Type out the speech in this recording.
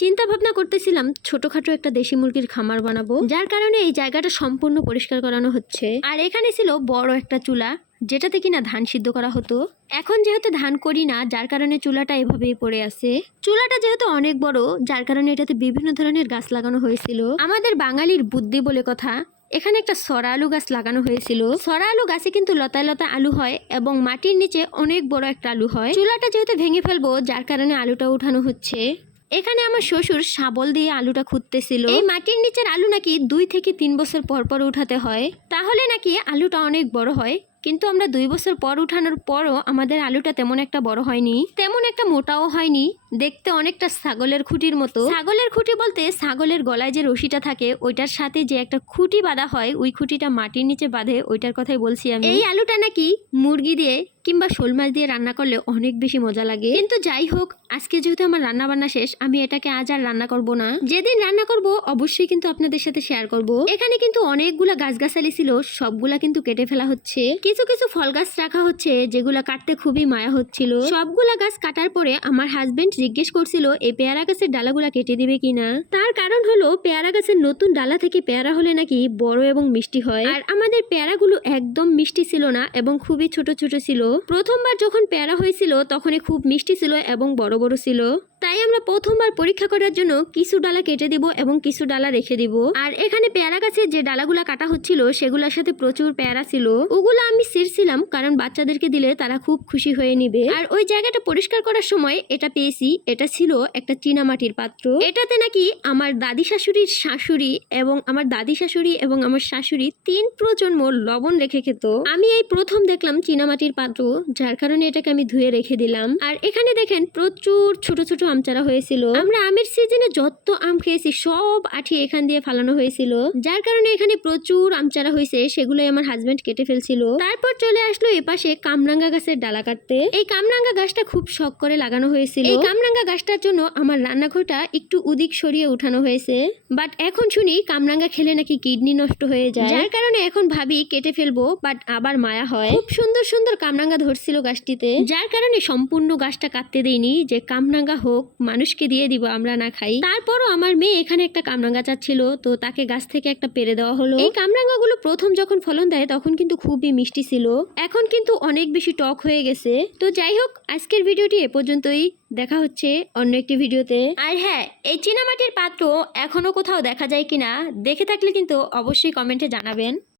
চিন্তা ভাবনা করতেছিলাম ছোটখাটো একটা দেশি মুরগির খামার বানাবো, যার কারণে এই জায়গাটা সম্পূর্ণ পরিষ্কার করানো হচ্ছে। আর এখানে ছিল বড় একটা চুলা, যেটাতে কিনা ধান সিদ্ধ করা হতো। এখন যেহেতু ধান করি না, যার কারণে চুলাটা এভাবেই পড়ে আছে। চুলাটা যেহেতু অনেক বড়, যার কারণে এটাতে বিভিন্ন ধরনের গাছ লাগানো হয়েছিল। আমাদের বাঙালির বুদ্ধি বলে কথা, এখানে একটা সরা আলু গাছ লাগানো হয়েছিল। সরা আলু গাছে কিন্তু লতায় লতায় আলু হয় এবং মাটির নিচে অনেক বড় একটা আলু হয়। চুলাটা যেহেতু ভেঙে ফেলবো, যার কারণে আলুটা উঠানো হচ্ছে। এখানে আমার শ্বশুর শাবল দিয়ে আলুটা খুঁড়তেছিল। এই মাটির নিচের আলু নাকি 2 থেকে 3 বছর পর পর উঠাতে হয়, তাহলে নাকি আলুটা অনেক বড় হয়। কিন্তু আমরা 2 বছর পর উঠানোর পরও আমাদের আলুটা তেমন একটা বড় হয়নি, তেমন একটা মোটাও হয়নি, দেখতে অনেকটা ছাগলের খুঁটির মতো। ছাগলের খুঁটি বলতে ছাগলের গলায় যে রশিটা থাকে ওইটার সাথে যে একটা খুঁটি বাঁধা হয়, ওই খুঁটিটা মাটির নিচে বাঁধে, ওইটার কথাই বলছি আমি। এই আলুটা নাকি মুরগি দিয়ে কিংবা শোল মাছ দিয়ে রান্না করলে অনেক বেশি মজা লাগে। কিন্তু যাই হোক, আজকে যেহেতু আমার রান্না বান্না শেষ, আমি এটাকে আজ আর রান্না করব না। যেদিন রান্না করব অবশ্যই কিন্তু আপনাদের সাথে শেয়ার করব। এখানে কিন্তু অনেকগুলা গাছগাছালি ছিল, সবগুলা কিন্তু কেটে ফেলা হচ্ছে। কিছু কিছু ফল গাছ রাখা হচ্ছে, যেগুলা কাটতে খুবই মায়া হচ্ছিল। সবগুলা গাছ কাটার পরে আমার হাজবেন্ড জিজ্ঞেস করছিল এই পেয়ারা গাছের ডালাগুলা কেটে দিবে কিনা। তার কারণ হলো পেয়ারা গাছের নতুন ডালা থেকে পেয়ারা হলে নাকি বড় এবং মিষ্টি হয়, আর আমাদের পেয়ারাগুলো একদম মিষ্টি ছিল না এবং খুবই ছোট ছোট ছিল। প্রথমবার যখন পেয়ারা হয়েছিল তখনই খুব মিষ্টি ছিল এবং বড় বড় ছিল। তাই আমরা প্রথমবার পরীক্ষা করার জন্য কিছু ডালা কেটে দিব এবং কিছু ডালা রেখে দিব। আর এখানে পেয়ারা গাছের যে ডালাগুলা কাটা হচ্ছিল সেগুলোর সাথে প্রচুর পেয়ারা ছিল, ওগুলো আমি ছিঁড়ছিলাম কারণ বাচ্চাদেরকে দিলে তারা খুব খুশি হয়ে নিবে। আর ওই জায়গাটা পরিষ্কার করার সময় এটা পেয়েছি, এটা ছিল একটা চীনামাটির পাত্র। এটাতে নাকি আমার দাদি শাশুড়ির শাশুড়ি এবং আমার দাদি শাশুড়ি এবং আমার শাশুড়ি 3 প্রজন্ম লবণ রেখে খেত। আমি এই প্রথম দেখলাম চীনামাটির পাত্র, যার কারণে এটাকে আমি ধুয়ে রেখে দিলাম। আর এখানে দেখেন প্রচুর ছোট ছোট আমচারা হয়েছিল। আমরা আমের সিজনে যত আম খেয়েছি সব আঠি এখান দিয়ে ফালানো হয়েছিল, যার কারণে এখানে প্রচুর আমচারা হয়েছে, সেগুলোই আমার হাজবেন্ড কেটে ফেলছিল। তারপর চলে আসলো এপাশে কামরাঙ্গা গাছের ডালা কাটতে। এই কামরাঙ্গা গাছটা খুব শখ করে লাগানো হয়েছিল। এই কামরাঙ্গা গাছটার জন্য আমার রান্নাঘরটা একটু উদিক সরিয়ে উঠানো হয়েছে, বাট এখন শুনি কামরাঙ্গা খেলে নাকি কিডনি নষ্ট হয়ে যায়, যার কারণে এখন ভাবি কেটে ফেলবো, বাট আবার মায়া হয়। খুব সুন্দর সুন্দর কামরাঙ্গা ধরছিল গাছটিতে, যার কারণে সম্পূর্ণ গাছটা কাটতে দেইনি, যে কামরাঙ্গা হোক মানুষকে দিয়ে দিব, আমরা না খাই। তারপরও আমার মেয়ে এখানে একটা কামরাঙ্গা চাচ্ছিল, তো তাকে গাছ থেকে একটা পেরে দেওয়া হলো। এই কামরাঙ্গাগুলো প্রথম যখন ফলন দেয় তখন কিন্তু খুবই মিষ্টি ছিল, এখন কিন্তু অনেক বেশি টক হয়ে গেছে। তো যাই হোক, আজকের ভিডিওটি এ পর্যন্তই, দেখা হচ্ছে অন্য একটি ভিডিওতে। আর হ্যাঁ, এই চীনামাটির পাত্র এখনো কোথাও দেখা যায় কিনা, দেখে থাকলে কিন্তু অবশ্যই কমেন্টে জানাবেন।